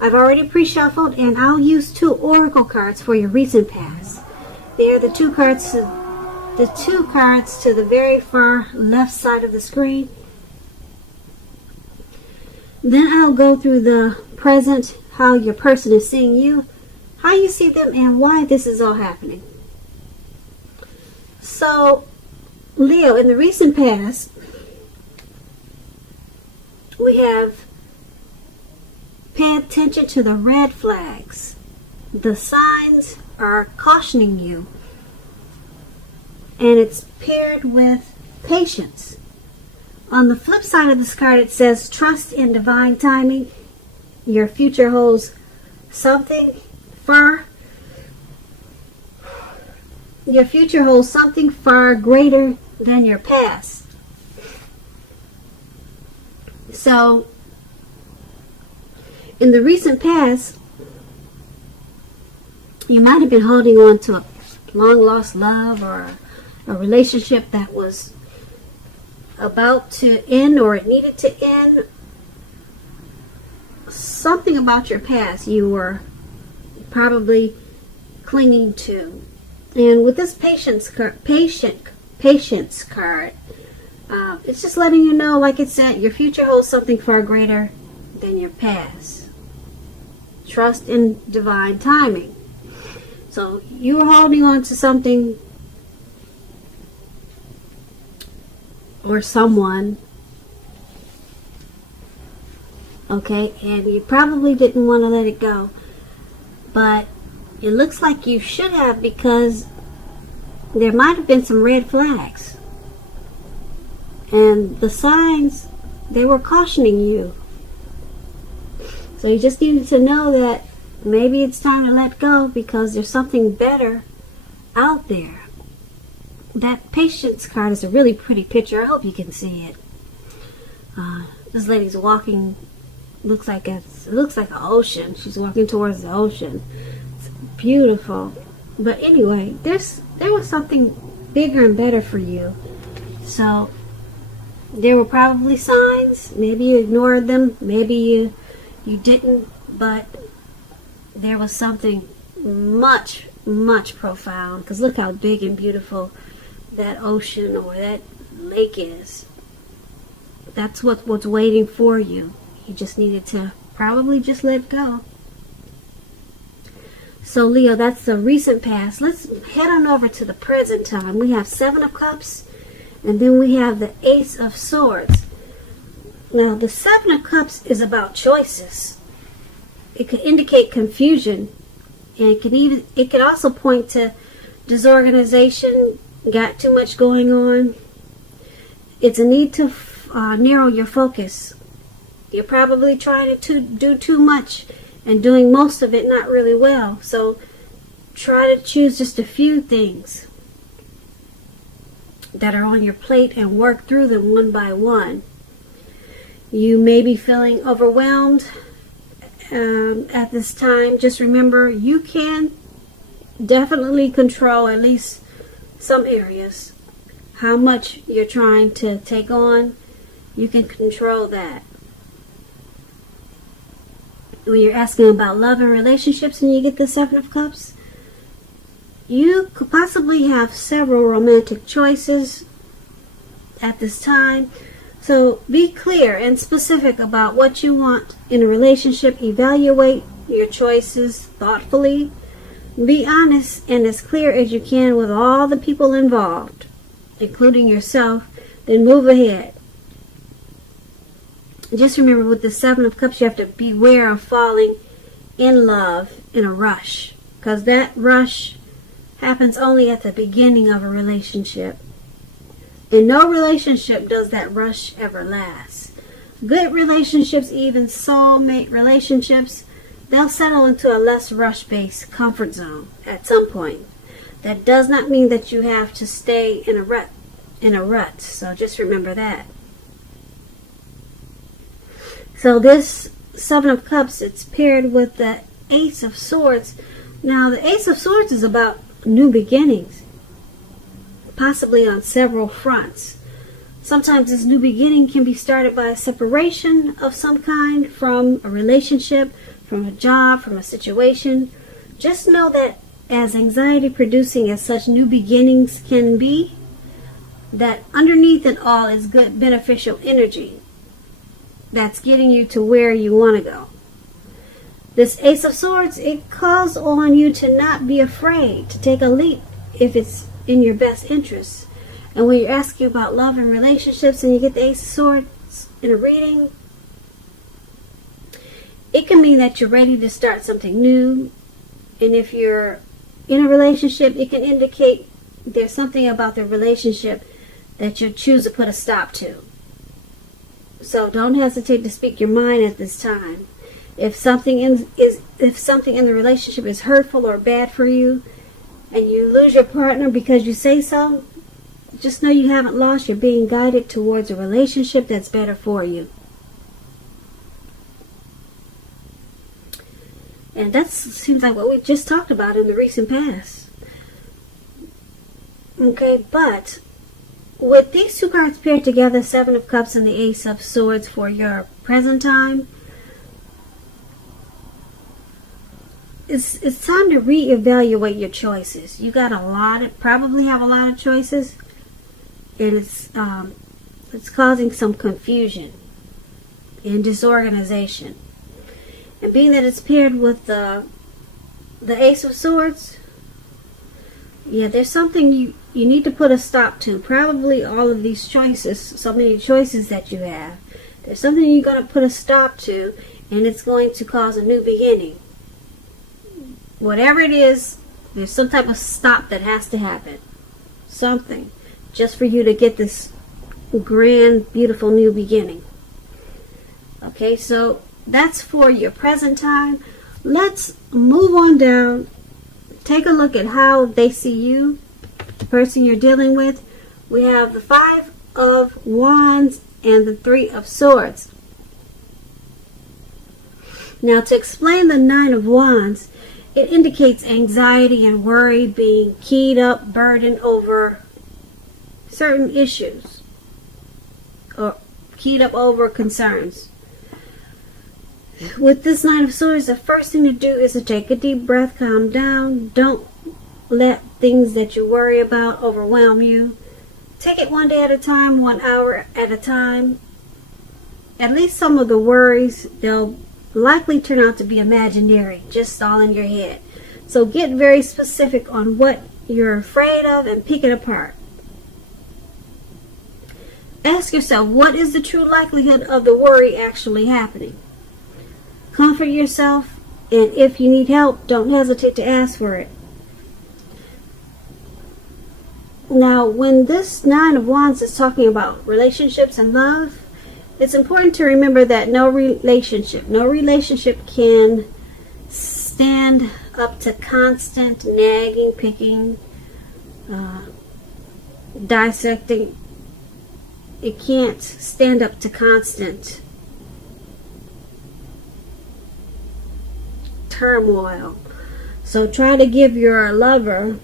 I've already pre-shuffled, and I'll use 2 oracle cards for your recent past. They are the two cards to the very far left side of the screen. Then I'll go through the present, how your person is seeing you, how you see them, and why this is all happening. So, Leo, in the recent past, we have pay attention to the red flags. The signs are cautioning you. And it's paired with patience. On the flip side of this card, it says, trust in divine timing. Your future holds something far greater than your past. So, in the recent past, you might have been holding on to a long-lost love or a relationship that was about to end, or it needed to end. Something about your past you were probably clinging to. And with this patience card, it's just letting you know, like it said, your future holds something far greater than your past. Trust in divine timing. So you were holding on to something or someone, okay, and you probably didn't want to let it go, but it looks like you should have, because there might have been some red flags, and the signs, they were cautioning you. So you just needed to know that maybe it's time to let go, because there's something better out there. That patience card is a really pretty picture. I hope you can see it. This lady's walking. Looks like an ocean. She's walking towards the ocean. It's beautiful. But anyway, there was something bigger and better for you. So there were probably signs. Maybe you ignored them. Maybe you didn't. But there was something much, much profound. Because look how big and beautiful that ocean or that lake is. That's what's waiting for you. You just needed to probably just let go. So Leo, that's the recent past. Let's head on over to the present time. We have 7 of Cups, and then we have the Ace of Swords. Now the 7 of Cups is about choices. It could indicate confusion, and it could also point to disorganization. Got too much going on. It's a need to narrow your focus. You're probably trying to do too much and doing most of it not really well. So try to choose just a few things that are on your plate and work through them one by one. You may be feeling overwhelmed at this time. Just remember, you can definitely control at least some areas. How much you're trying to take on, you can control that. When you're asking about love and relationships and you get the 7 of Cups, you could possibly have several romantic choices at this time. So be clear and specific about what you want in a relationship. Evaluate your choices thoughtfully. Be honest and as clear as you can with all the people involved, including yourself, then move ahead. Just remember, with the 7 of Cups, you have to beware of falling in love in a rush, because that rush happens only at the beginning of a relationship. And no relationship does that rush ever last. Good relationships, even soulmate relationships, they'll settle into a less rush-based comfort zone at some point. That does not mean that you have to stay in a rut. So just remember that. So this 7 of Cups, it's paired with the Ace of Swords. Now the Ace of Swords is about new beginnings, possibly on several fronts. Sometimes this new beginning can be started by a separation of some kind from a relationship, from a job, from a situation. Just know that as anxiety producing as such new beginnings can be, that underneath it all is good beneficial energy that's getting you to where you want to go. This Ace of Swords, it calls on you to not be afraid to take a leap if it's in your best interest. And when you're asking about love and relationships and you get the Ace of Swords in a reading, it can mean that you're ready to start something new. And if you're in a relationship, it can indicate there's something about the relationship that you choose to put a stop to. So don't hesitate to speak your mind at this time. If something in the relationship is hurtful or bad for you, and you lose your partner because you say so, just know you haven't lost. You're being guided towards a relationship that's better for you. And that seems like what we just talked about in the recent past. Okay, but with these two cards paired together, Seven of Cups and the Ace of Swords for your present time, it's time to reevaluate your choices. You got probably have a lot of choices, and it's causing some confusion and disorganization. And being that it's paired with the Ace of Swords, yeah, there's something you need to put a stop to. Probably all of these choices, so many choices that you have, there's something you're going to put a stop to, and it's going to cause a new beginning. Whatever it is, there's some type of stop that has to happen. Something. Just for you to get this grand, beautiful new beginning. Okay, so that's for your present time. Let's move on down. Take a look at how they see you, the person you're dealing with. We have the Five of Wands and the Three of Swords. Now, to explain the Nine of Wands, it indicates anxiety and worry, being keyed up, burdened over certain issues, or keyed up over concerns. With this Nine of Swords, the first thing to do is to take a deep breath, calm down. Don't let things that you worry about overwhelm you. Take it one day at a time, 1 hour at a time. At least some of the worries, they'll likely turn out to be imaginary, just all in your head. So get very specific on what you're afraid of and pick it apart. Ask yourself, what is the true likelihood of the worry actually happening? Comfort yourself, and if you need help, don't hesitate to ask for it. Now, when this Nine of Wands is talking about relationships and love, it's important to remember that no relationship can stand up to constant nagging, picking, dissecting. It can't stand up to constant turmoil. So try to give your lover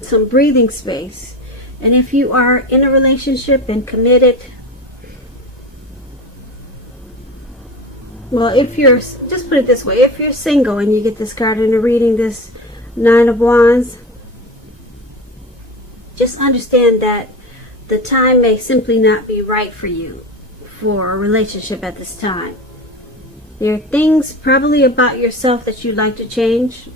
some breathing space. And if you are in a relationship and committed, well, if you're, just put it this way, if you're single and you get this card in a reading, this Nine of Wands, just understand that the time may simply not be right for you for a relationship at this time. There are things probably about yourself that you'd like to change.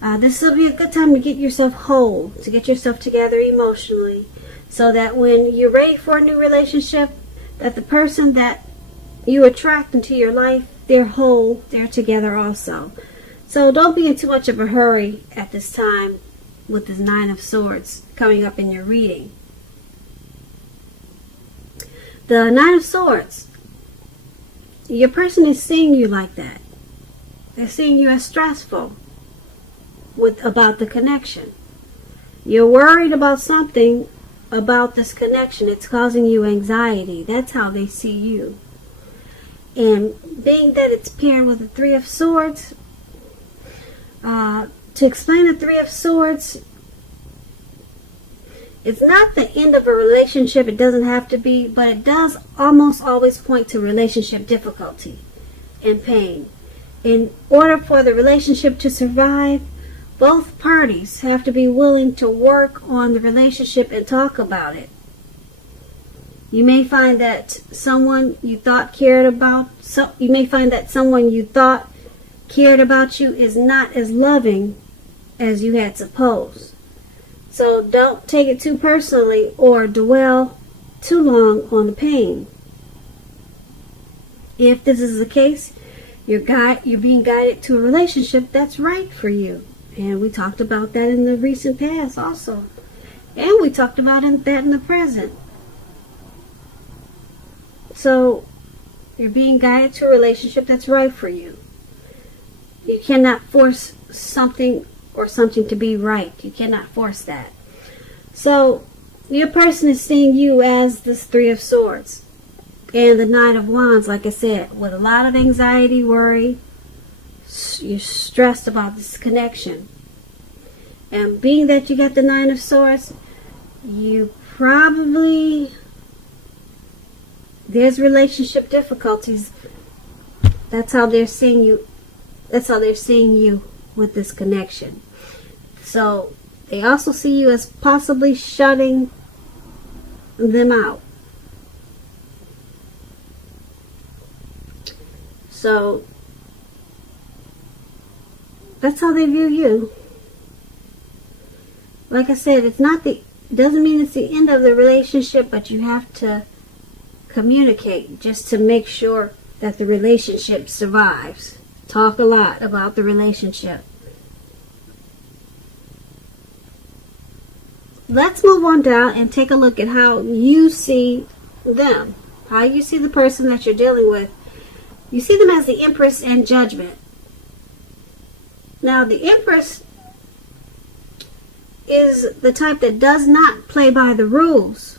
This will be a good time to get yourself whole, to get yourself together emotionally, so that when you're ready for a new relationship, that the person that you attract into your life, they're whole, they're together also. So don't be in too much of a hurry at this time with this Nine of Swords coming up in your reading. The Nine of Swords, your person is seeing you like that. They're seeing you as stressful about the connection. You're worried about something about this connection. It's causing you anxiety. That's how they see you. And being that it's paired with the Three of Swords, to explain the Three of Swords, it's not the end of a relationship. It doesn't have to be, but it does almost always point to relationship difficulty and pain. In order for the relationship to survive, both parties have to be willing to work on the relationship and talk about it. You may find that someone you thought cared about you is not as loving as you had supposed. So don't take it too personally or dwell too long on the pain. If this is the case, you're being guided to a relationship that's right for you. And we talked about that in the recent past also. And we talked about that in the present. So, you're being guided to a relationship that's right for you. You cannot force something or something to be right. You cannot force that. So, your person is seeing you as this Three of Swords and the Knight of Wands, like I said, with a lot of anxiety, worry. You're stressed about this connection. And being that you got the Nine of Swords, you probably, there's relationship difficulties. That's how they're seeing you. That's how they're seeing you with this connection. So they also see you as possibly shutting them out. So that's how they view you. Like I said, it doesn't mean it's the end of the relationship, but you have to communicate just to make sure that the relationship survives. Talk a lot about the relationship. Let's move on down and take a look at how you see them. How you see the person that you're dealing with. You see them as the Empress and Judgment. Now, the Empress is the type that does not play by the rules.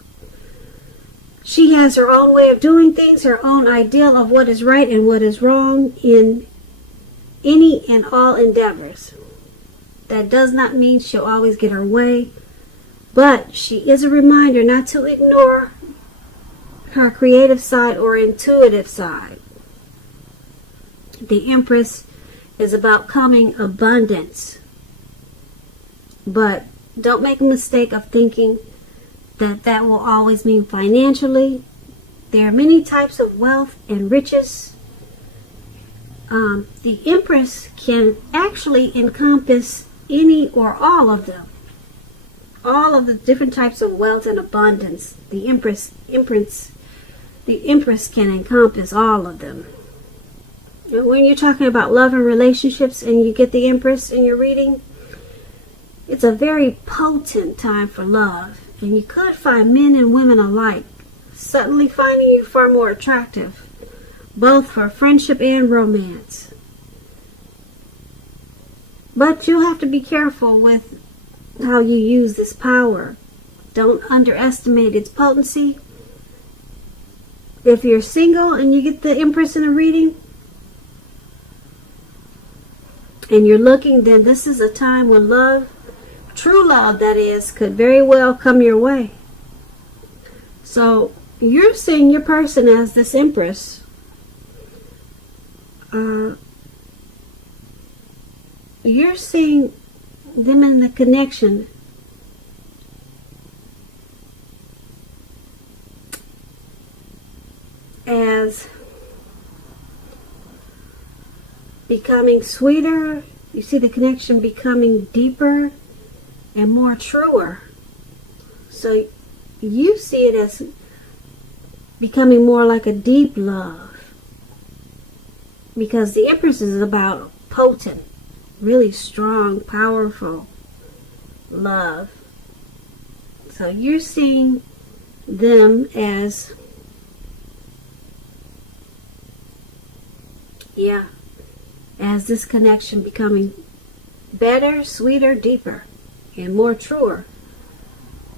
She has her own way of doing things, her own ideal of what is right and what is wrong in any and all endeavors. That does not mean she'll always get her way, but she is a reminder not to ignore her creative side or intuitive side. The Empress is about coming abundance. But don't make a mistake of thinking that will always mean financially. There are many types of wealth and riches. The Empress can actually encompass any or all of them. All of the different types of wealth and abundance. The Empress can encompass all of them. And when you're talking about love and relationships and you get the Empress in your reading, it's a very potent time for love. And you could find men and women alike suddenly finding you far more attractive, both for friendship and romance. But you'll have to be careful with how you use this power. Don't underestimate its potency. If you're single and you get the Empress in a reading, and you're looking, then this is a time when love, true love that is, could very well come your way. So you're seeing your person as this Empress. You're seeing them in the connection as becoming sweeter. You see the connection becoming deeper and more truer. So you see it as becoming more like a deep love. Because the Empress is about potent, really strong, powerful love. So you're seeing them as, as this connection becoming better, sweeter, deeper, and more truer.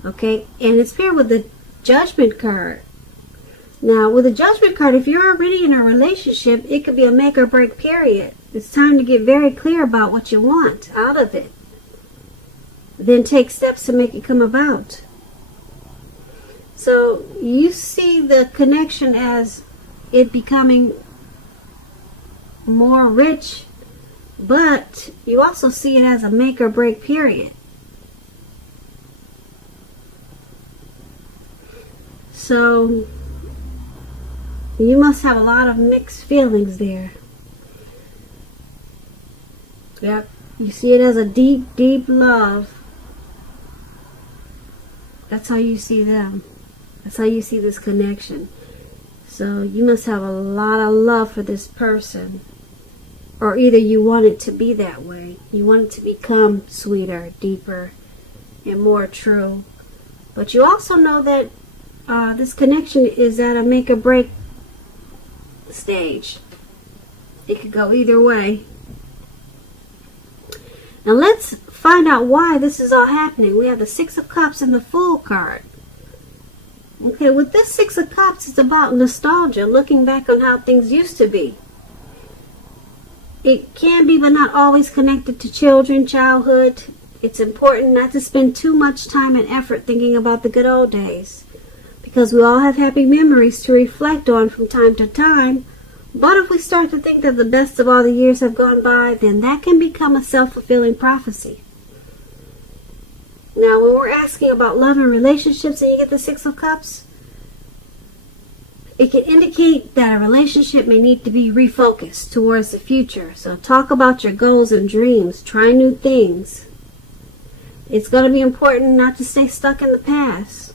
Okay, and it's paired with the Judgment card. Now, with the Judgment card, if you're already in a relationship, it could be a make or break period. It's time to get very clear about what you want out of it. Then take steps to make it come about. So you see the connection as it becoming more rich, but you also see it as a make or break period. So you must have a lot of mixed feelings there. Yep. You see it as a deep, deep love. That's how you see them. That's how you see this connection. So you must have a lot of love for this person. Or either you want it to be that way. You want it to become sweeter, deeper, and more true. But you also know that this connection is at a make or break stage. It could go either way. Now let's find out why this is all happening. We have the Six of Cups and the Fool card. Okay, with this Six of Cups, it's about nostalgia, looking back on how things used to be. It can be, but not always, connected to children, childhood. It's important not to spend too much time and effort thinking about the good old days, because we all have happy memories to reflect on from time to time. But if we start to think that the best of all the years have gone by, then that can become a self-fulfilling prophecy. Now, when we're asking about love and relationships and you get the Six of Cups, it can indicate that a relationship may need to be refocused towards the future. So talk about your goals and dreams. Try new things. It's going to be important not to stay stuck in the past.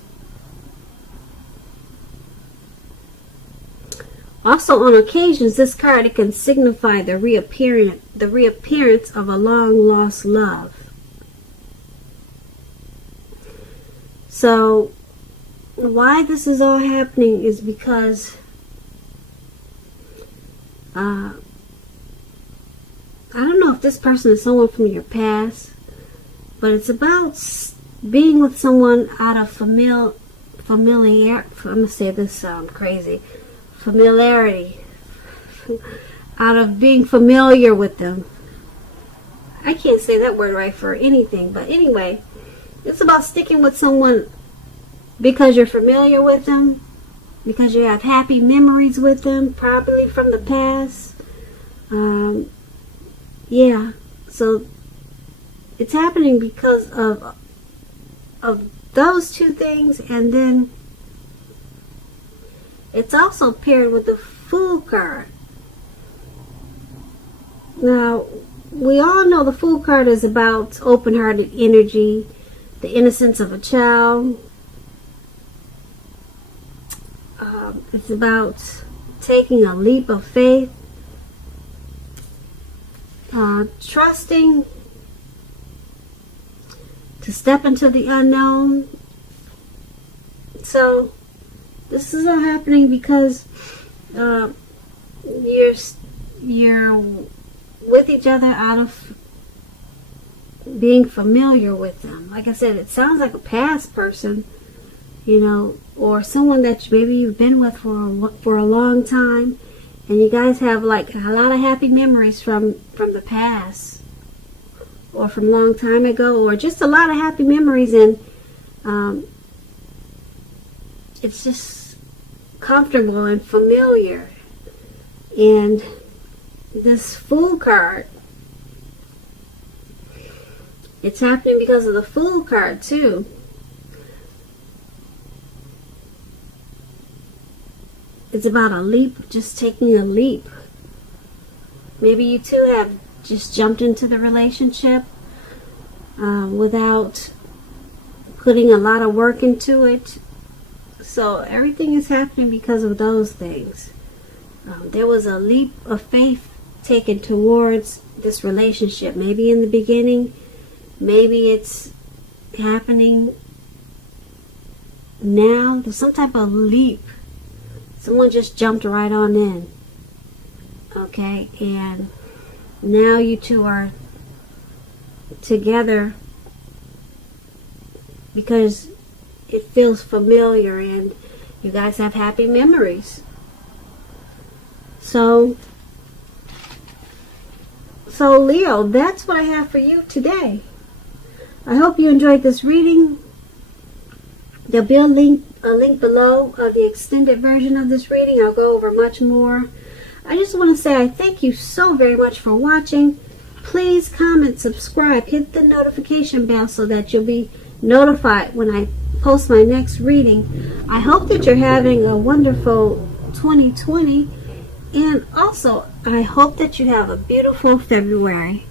Also, on occasions, this card, it can signify the reappearance of a long-lost love. So, why this is all happening is because I don't know if this person is someone from your past, but it's about being with someone out of familiarity. I'm going to say this crazy. Familiarity. Out of being familiar with them. I can't say that word right for anything, but anyway, it's about sticking with someone because you're familiar with them, because you have happy memories with them, probably from the past. Yeah, so it's happening because of those two things, and then it's also paired with the Fool card. Now, we all know the Fool card is about open-hearted energy, the innocence of a child. It's about taking a leap of faith, trusting to step into the unknown. So this is all happening because you're with each other out of being familiar with them. Like I said, it sounds like a past person, you know, or someone that maybe you've been with for a long time, and you guys have like a lot of happy memories from the past, or from a long time ago, or just a lot of happy memories, and it's just comfortable and familiar. And this Fool card, it's happening because of the Fool card too. It's about a leap, just taking a leap. Maybe you two have just jumped into the relationship without putting a lot of work into it. So everything is happening because of those things. There was a leap of faith taken towards this relationship. Maybe in the beginning, maybe it's happening now. There's some type of leap. Someone just jumped right on in. Okay, and now you two are together because it feels familiar and you guys have happy memories. So Leo, that's what I have for you today. I hope you enjoyed this reading. There'll be a link below of the extended version of this reading. I'll go over much more I just want to say I thank you so very much for watching. Please comment, subscribe, hit the notification bell so that you'll be notified when I post my next reading. I hope that you're having a wonderful 2020, and also I hope that you have a beautiful February.